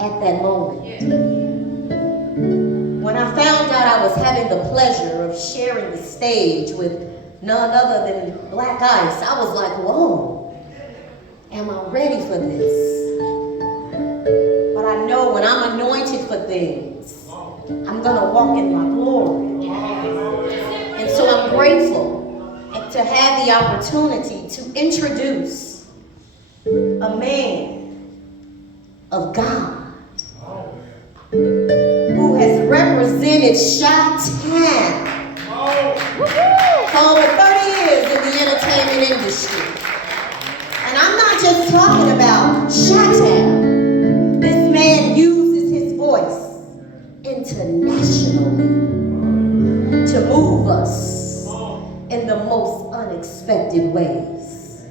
at that moment. When I found out I was having the pleasure of sharing the stage with none other than Blaq, I was like, whoa, am I ready for this? But I know when I'm anointed for things, I'm going to walk in my glory. And so I'm grateful to have the opportunity to introduce a man of God who has represented Chi-Town for over 30 years in the entertainment industry. And I'm not just talking about Chi-Town. This man uses his voice internationally to move us in the most unexpected ways.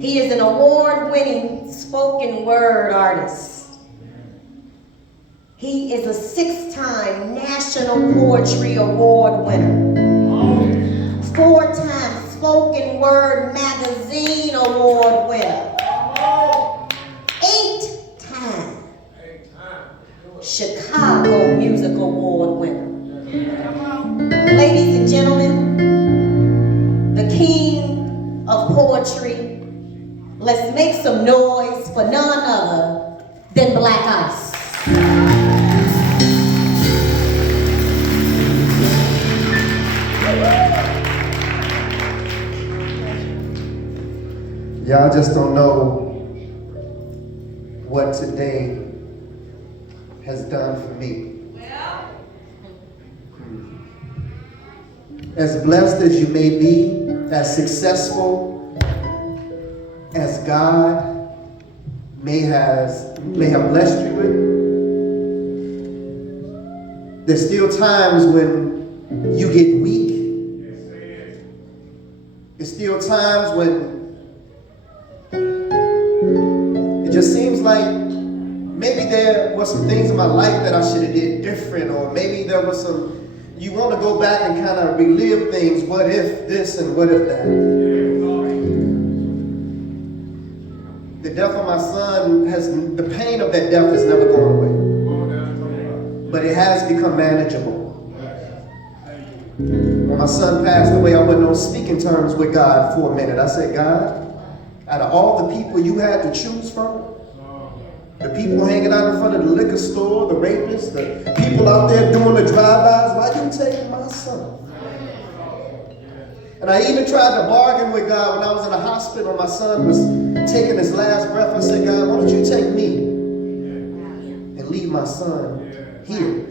He is an award-winning spoken word artist. He is a 6-time National Poetry Award winner, 4-time Spoken Word Magazine Award winner, 8-time Chicago Music Award winner. Ladies and gentlemen, the king of poetry, let's make some noise for none other than Blaq. Y'all just don't know what today has done for me. As blessed as you may be, as successful as God may have blessed you with, there's still times when you get weak. There's still times when it just seems like maybe there were some things in my life that I should have did different, or maybe there was some, you want to go back and kind of relive things. What if this and what if that? The death of my son the pain of that death has never gone away. But it has become manageable. When my son passed away, I wasn't on speaking terms with God for a minute. I said, God, out of all the people you had to choose from, the people hanging out in front of the liquor store, the rapists, the people out there doing the drive-bys, why didn't you take my son? And I even tried to bargain with God when I was in the hospital and my son was taking his last breath. I said, God, why don't you take me and leave my son here?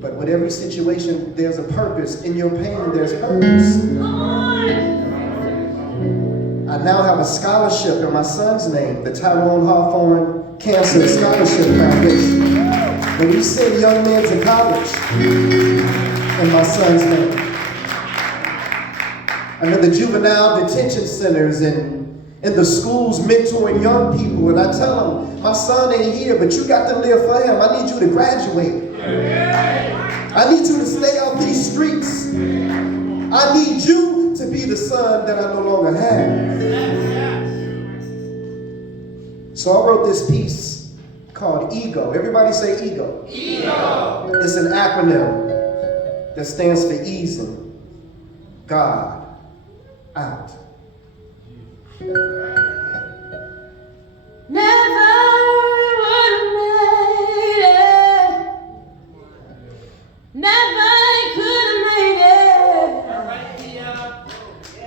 But with every situation, there's a purpose. In your pain, there's purpose. I now have a scholarship in my son's name, the Tyrone Hawthorne Cancer Scholarship Foundation. And we send young men to college in my son's name. I'm in the juvenile detention centers and in the schools mentoring young people. And I tell them, my son ain't here, but you got to live for him. I need you to graduate. I need you to stay off these streets. I need you to be the son that I no longer have. So I wrote this piece called E.G.O. Everybody say E.G.O. E.G.O. It's an acronym that stands for easing God out. Never would have made it. Never could have made it.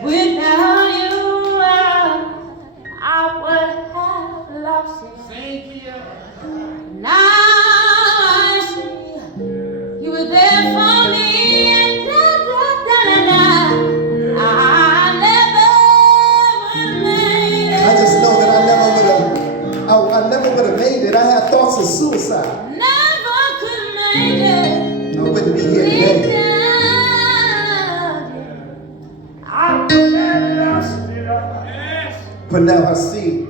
Without you, I would have lost it. Now I see you were there for me, and I never would have made it. I just know that I never would have made it. I had thoughts of suicide. Never could have made it. I wouldn't be here today. I would have lost it. But now I see.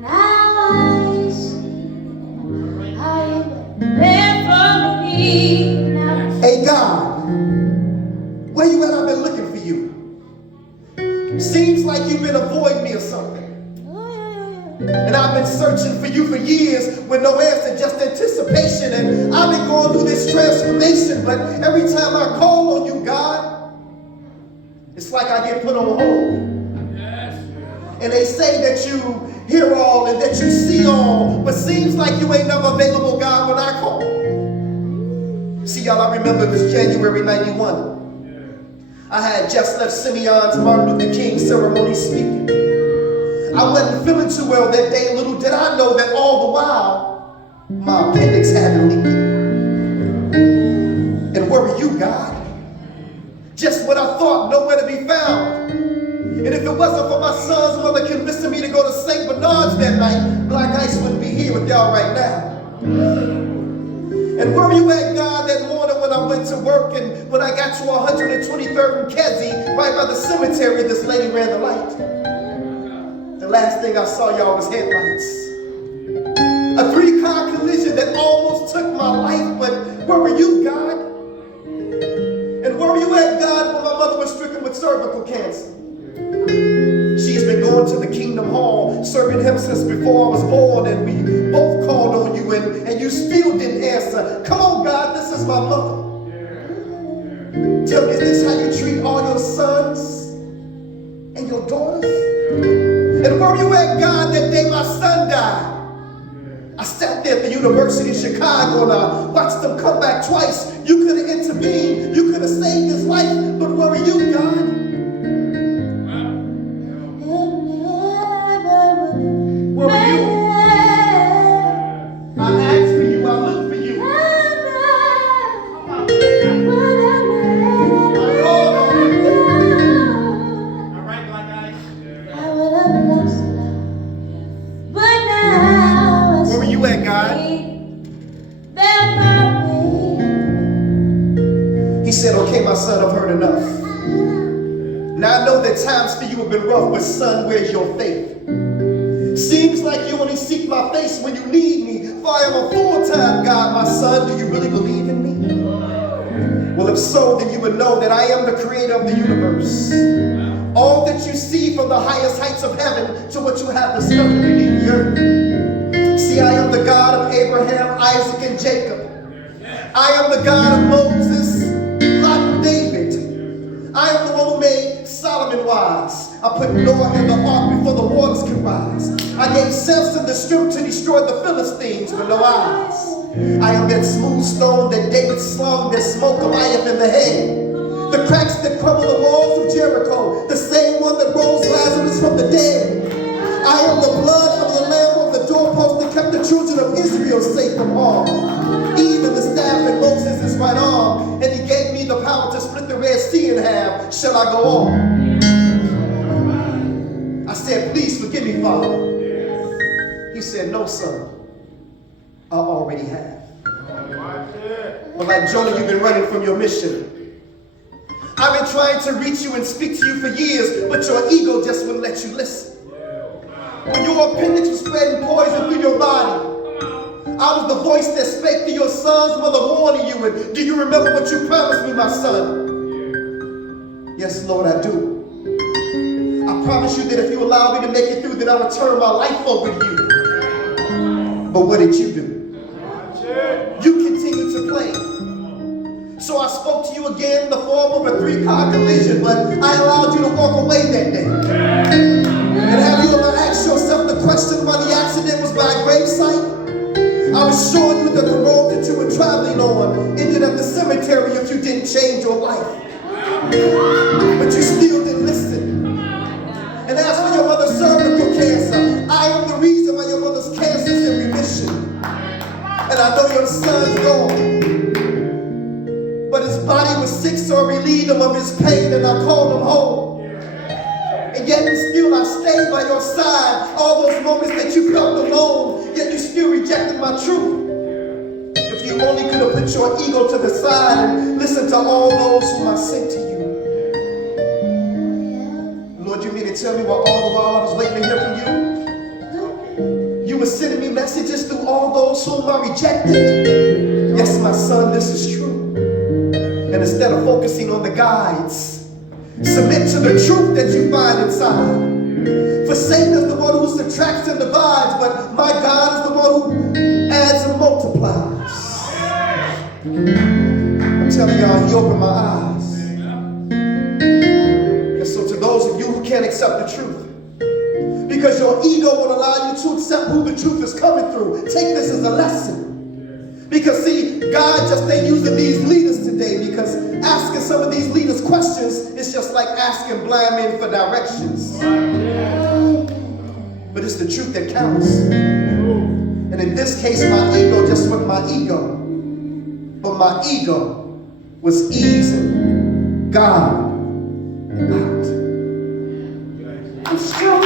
Now I see how you were there for me. Hey God, where you at? I've been looking for you. Seems like you've been been avoiding me or something. And I've been searching for you for years with no answer, just anticipation. And I've been going through this transformation, but every time I call on you, God, it's like I get put on hold. And they say that you hear all and that you see all, but seems like you ain't never available, God, when I call. See, y'all, I remember it was January 91. I had just left Simeon's Martin Luther King ceremony speaking. I wasn't feeling too well that day. Little did I know that all the while, my appendix had been leaking. And where were you, God? Just when I thought nowhere to be found. And if it wasn't for my son's mother convincing me to go to St. Bernard's that night, Black Ice wouldn't be here with y'all right now. And where were you at, God, that morning when I went to work and when I got to 123rd and Kesey, right by the cemetery, this lady ran the light. The last thing I saw, y'all, was headlights. A 3-car collision that almost took my life, but where were you, God? And where were you at, God, when my mother was stricken with cervical cancer? She's been going to the Kingdom Hall, serving him since before I was born, and we both called on you, and you still didn't answer. Come on, God, this is my mother. Tell me, is this how you treat all your sons and your daughters? And where were you at, God, that day my son died? I sat there at the University of Chicago and I watched them come back twice. You could have intervened. You could have saved his life. But where were you, God? Where were you? I asked for you. I looked for you. I called on you. All right, Black Ice. Where were you at, God? He said, okay, my son, I've heard enough. Now I know that times for you have been rough, but son, where's your faith? Seems like you only seek my face when you need me, for I am a full-time God, my son. Do you really believe in me? Well, if so, then you would know that I am the creator of the universe. All that you see from the highest heights of heaven to what you have discovered beneath the earth. See, I am the God of Abraham, Isaac, and Jacob. I am the God of Moses, Lot, and David. I am the one who made Solomon wise. I put Noah in the ark before the waters could rise. I gave Samson the strength to destroy the Philistines with no eyes. I am that smooth stone that David slung that smote Goliath in the head. The cracks that crumble the walls of Jericho, the same one that rose Lazarus from the dead. I am the blood of the lamb on the doorpost that kept the children of Israel safe from harm. Even the staff in Moses' right arm, and he gave me the power to split the Red Sea in half. Shall I go on? I said, please forgive me, Father. He said, no, son. I already have. But like Jonah, you've been running from your mission. I've been trying to reach you and speak to you for years, but your ego just wouldn't let you listen. When your appendix was spreading poison through your body, I was the voice that spake to your son's mother warning you. And do you remember what you promised me, my son? Yes, Lord, I do. I promise you that if you allow me to make it through, that I will turn my life over to you. But what did you do? You continued to play. So I spoke to you again in the form of a 3-car collision, but I allowed you to walk away that day. And have you ever asked yourself the question why the accident was by a gravesite? I was showing you that the road that you were traveling on ended at the cemetery if you didn't change your life. But you still didn't listen. And as for your mother's cervical cancer, I am the reason why your mother's cancer is in remission. And I know your son's gone. But his body was sick, so I relieved him of his pain and I called him home. And yet and still I stayed by your side. All those moments that you felt alone, yet you still rejected my truth. If you only could have put your ego to the side and listened to all those whom I sent to you. Lord, you mean to tell me all the while I was waiting to hear from you? You were sending me messages through all those whom I rejected. Yes, my son, this is true. And instead of focusing on the guides, submit to the truth that you find inside. subtracts and divides, but my God is the one who adds and multiplies. I'm telling y'all, he opened my eyes. And so to those of you who can't accept the truth, because your ego won't allow you to accept who the truth is coming through, take this as a lesson. Because see, God just ain't using these leaders today, because asking some of these leaders questions is just like asking blind men for directions. But it's the truth that counts. And in this case, my ego just wasn't my ego. But my ego was easing God out. I'm strong.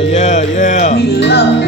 Yeah. We love